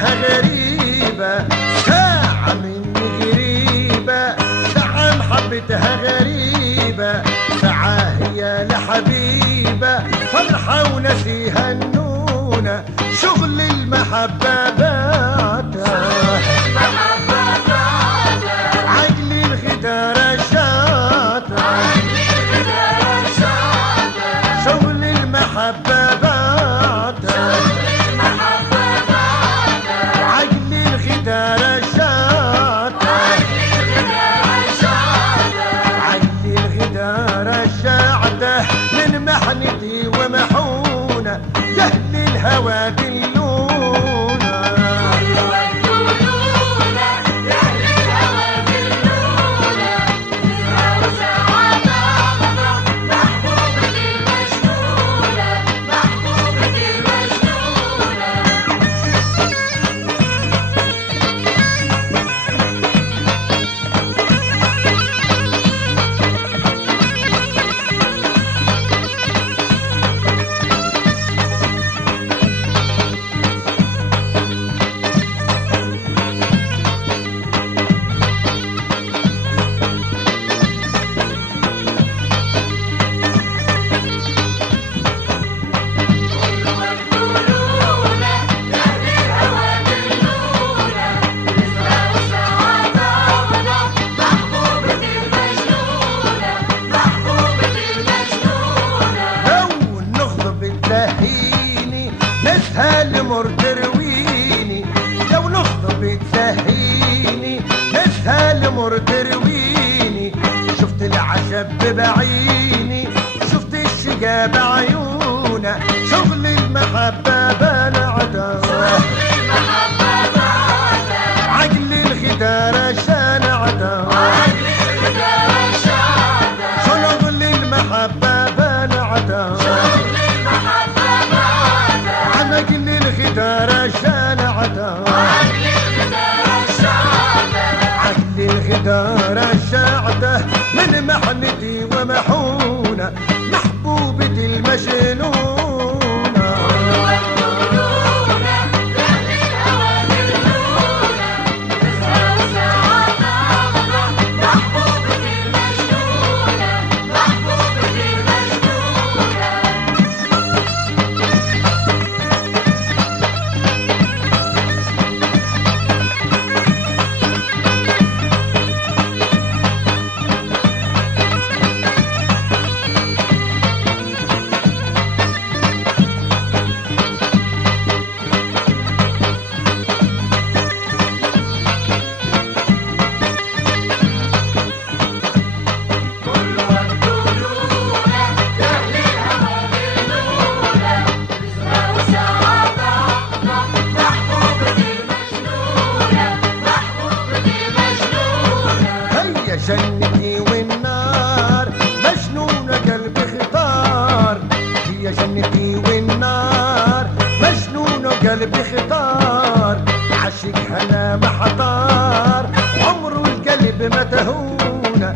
غريبة ساعة مني قريبة، ساعة محبتها غريبة، ساعة هي لحبيبة فرحة ونسيها النونة، شغل المحبة بعدها عقلي الغدارة شاطها، شغل المحبة بعدها من محنتي ومحونة جهل الهوى دلونا، جهل الهوى دلونا، ساعة محبوبتي المجنونة، محبوبتي المجنونة. نسهل مر ترويني لو نخطب تسهيني، نسهل مر ترويني، شفت العشب بعيني، شفت الشقا بعيونه، شغل المحبة بنعده، عقل الغدارة شنعده، شغل المحبة بنعده، عقل الغدارة شنعته، عقل الغدارة شعده من محنتي ومحونة محبوبتي المجنونة. جنتي والنار مجنونة قلبي اختار، هي جنتي والنار مجنونة قلبي اختار، عاشقها لا محتار عمره القلب ما تهونه،